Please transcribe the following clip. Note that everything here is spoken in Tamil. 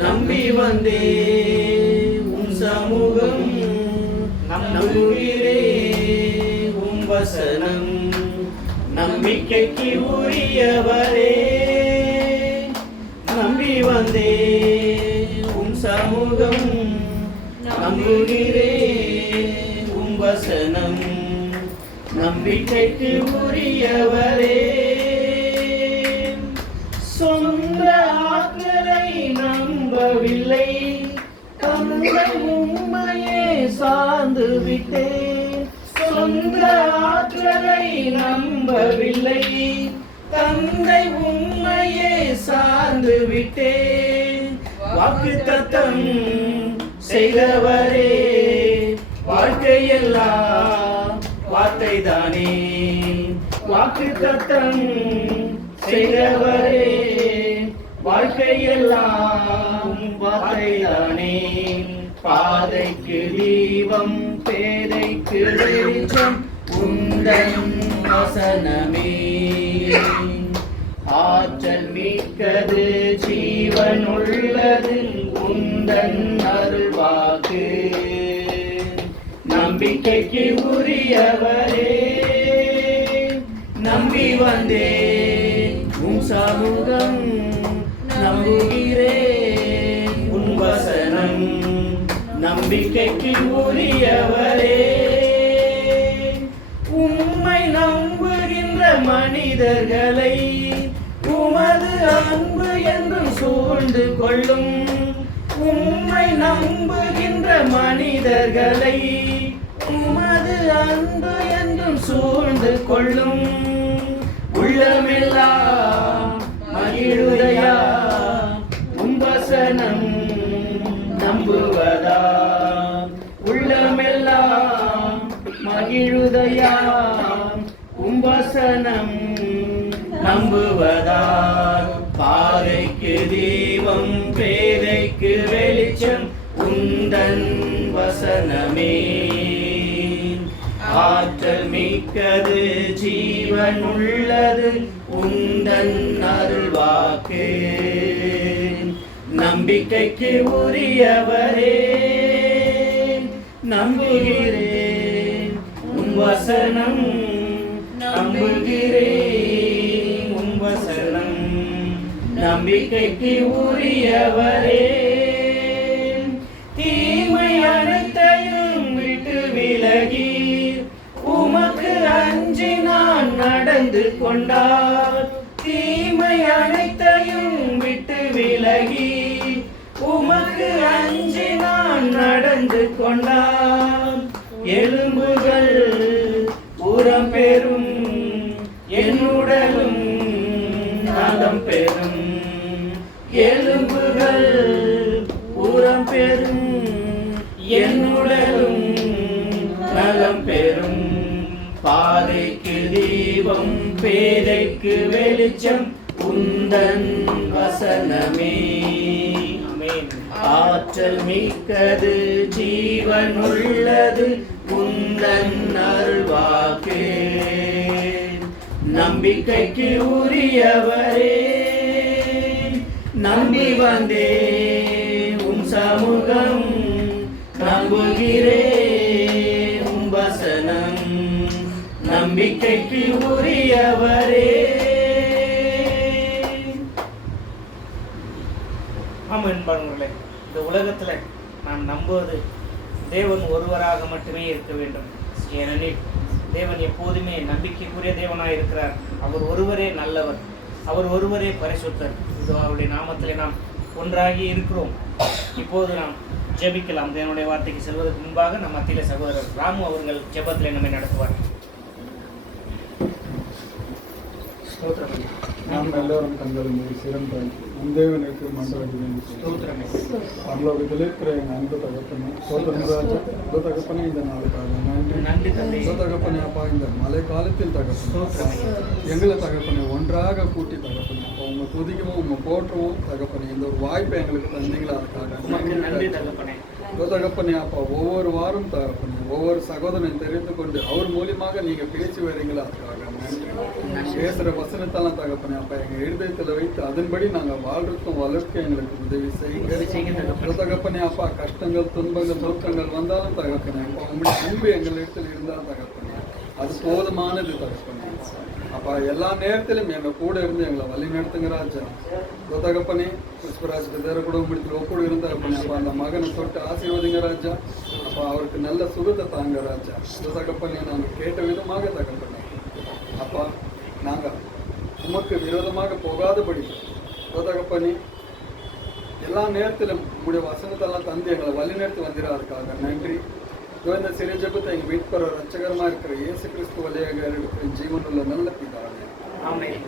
நம்பி வந்தே உன் சமூகம் நம்புகிறே உம் வசனம் நம்பிக்கைக்கு உரியவரே. நம்பி வந்தே உம் சமூகம் நம்புகிறே உம் வசனம் நம்பிக்கைக்கு உரியவரே. சொந்த ஆற்றலை நம்பவில்லை, தந்தை உம்மையே சார்ந்து விட்டேன். சொந்த ஆற்றலை நம்பவில்லை, தந்தை உம்மையே சார்ந்து விட்டேன். வாக்குத்தத்தம் செய்தவரே, வாழ்க்கையெல்லாம் வார்த்தைதானே. வாக்குத்தத்தம் செய்தவரே, வாழ்க்கையெல்லாம் வார்த்தைதானே. பாதைக்கு தீபம் பேதைக்கு வெளிச்சம் உந்தன் வசனமே. ஆற்றல் மிக்கது ஜீவனுள்ளது உந்தன் அருள்வாக்கு. நம்பிக்கைக்கு உரியவரே, நம்பி வந்தே உன் சமூகம் நம்புகிறேன் உன் வசனம் நம்பிக்கைக்கு உரியவரே. உம்மை நம்புகின்ற மனிதர்களை உமது அன்பு என்றும் சூழ்ந்து கொள்ளும். உம்மை நம்புகின்ற மனிதர்களை உமது அன்பு என்றும் சூழ்ந்து கொள்ளும். உள்ளமெல்லாம் மகிழுதையா உம் வசனம் நம்புவதா. உள்ளமெல்லாம் மகிழுதையா உம் வசனம் நம்புவதா. பாதைக்கு தீபம் பேதைக்கு வெளிச்சம் உந்தன் வசனமே. ஆற்றல் மிக்கது ஜீவனுள்ளது உந்தன் அருள்வாக்கு. நம்பிக்கைக்கு உரியவரே, நம்புகிறேன் உம் வசனம் நம்புகிறேன் உம் வசனம் நம்பிக்கைக்கு உரியவரே. தீமை அனைத்தையும் விட்டு விலகி உமக்கு அஞ்சி நான் நடந்து கொண்டார். தீமை அனைத்தையும் விட்டு விலகி உமக்கு அஞ்சி நான் நடந்து கொண்டார். எலும்புகள் உரம் பெறும், என்னுடலும் நலம் பெறும். எலும்புகள் உரம் பெறும், என்னுடலும் நலம் பெறும். பாதைக்கு தீபம் பேதைக்கு வெளிச்சம் உந்தன் வசனமே. ஆற்றல் மிக்கது ஜீவனுள்ளது உந்தன் அருள்வாக்கு. நம்பிக்கைக்கு உரியவரே, நம்பி வந்தே உம் சமூகம் நம்புகிறேன் உம் வசனம் நம்பிக்கைக்கு உரியவரே. ஆமாம் என்பார்களே, இந்த உலகத்தில் நாம் நம்புவது தேவன் ஒருவராக மட்டுமே இருக்க வேண்டும். ஏனெனில் தேவன் எப்போதுமே நம்பிக்கைக்குரிய தேவனாக இருக்கிறார். அவர் ஒருவரே நல்லவர், அவர் ஒருவரே பரிசுத்தர். இது அவருடைய நாமத்திலே நாம் ஒன்றாகி இருக்கிறோம். இப்போது நாம் ஜெபிக்கலாம். தேவனுடைய வார்த்தைக்கு செல்வதற்கு முன்பாக நம் மத்தியிலே சகோதரர் ராமு அவர்கள் ஜெபத்திலே நம்மை நடத்துவார். நாம் எல்லோரும் கண்களை மூடி சிறந்த தேவனுக்கு மண்டபத்தில் பரலோகத்தில் இருக்கிற எங்கள் அன்பு தகப்பனே, சோதரராஜா அன்பு தகப்பனே, இந்த நாளுக்காக நன்றி. தகப்பனே அப்பா, இந்த மழை காலத்தில் தகப்பனே எங்களை தகப்பனே ஒன்றாக கூட்டி தகப்பனே அப்பா உங்க உம்மை துதிக்கவும் உம்மை போற்றவும் தகப்பனே இந்த ஒரு வாய்ப்பை எங்களுக்கு தந்தீங்களா உமக்கு நன்றி அதுக்காக தகப்பனே. தகப்பனே அப்பா ஒவ்வொரு வாரம் தகப்பனே ஒவ்வொரு சகோதரனை தெரிந்து கொண்டு அவர் மூலியமாக நீங்க பேசி வரீங்களா அதுக்காக நன்றி. பேசுற வசனத்தெல்லாம் தகப்பனே அப்பா எங்க இருதயத்துல வைத்து அதன்படி நாங்க வாழ்றதுக்கும் வளர்க்க எங்களுக்கு உதவி செய்யுங்க தகப்பனே அப்பா. கஷ்டங்கள் துன்பங்கள் துக்கங்கள் வந்தாலும் தகப்பனே அப்பா உங்களுடைய அன்பு எங்கள் இடத்துல இருந்தாலும் தகப்பனே அது போதுமானது தகப்பனே அப்பா. எல்லா நேரத்திலும் எங்க கூட இருந்து எங்களை வழி நடத்துங்க ராஜா. தகப்பனே புஷ்பராஜ் தேர கூட முடித்து ஒப்போடு இருந்த தகப்பனே அப்பா அந்த மகனை தொட்டு ஆசீர்வதிங்க ராஜா. அப்பா அவருக்கு நல்ல சுகத்தை தாங்க ராஜா. தகப்பனே நாங்கள் கேட்ட விதமாக தகப்பனே அப்பா நாங்கள் உமக்கு விரோதமாக போகாதபடி தகப்பனே எல்லா நேரத்திலும் உங்களுடைய வசனத்தெல்லாம் தந்து எங்களை வழி நடத்தி வந்திராதுக்காக நன்றி. இந்த சிறிய ஜெபத்தை எங்கள் மீட்பர் ரட்சகரமாக இருக்கிற இயேசு கிறிஸ்து வழியாக இருக்கிற ஜீவனுள்ள நல்ல பிதாவே. ஆமென்.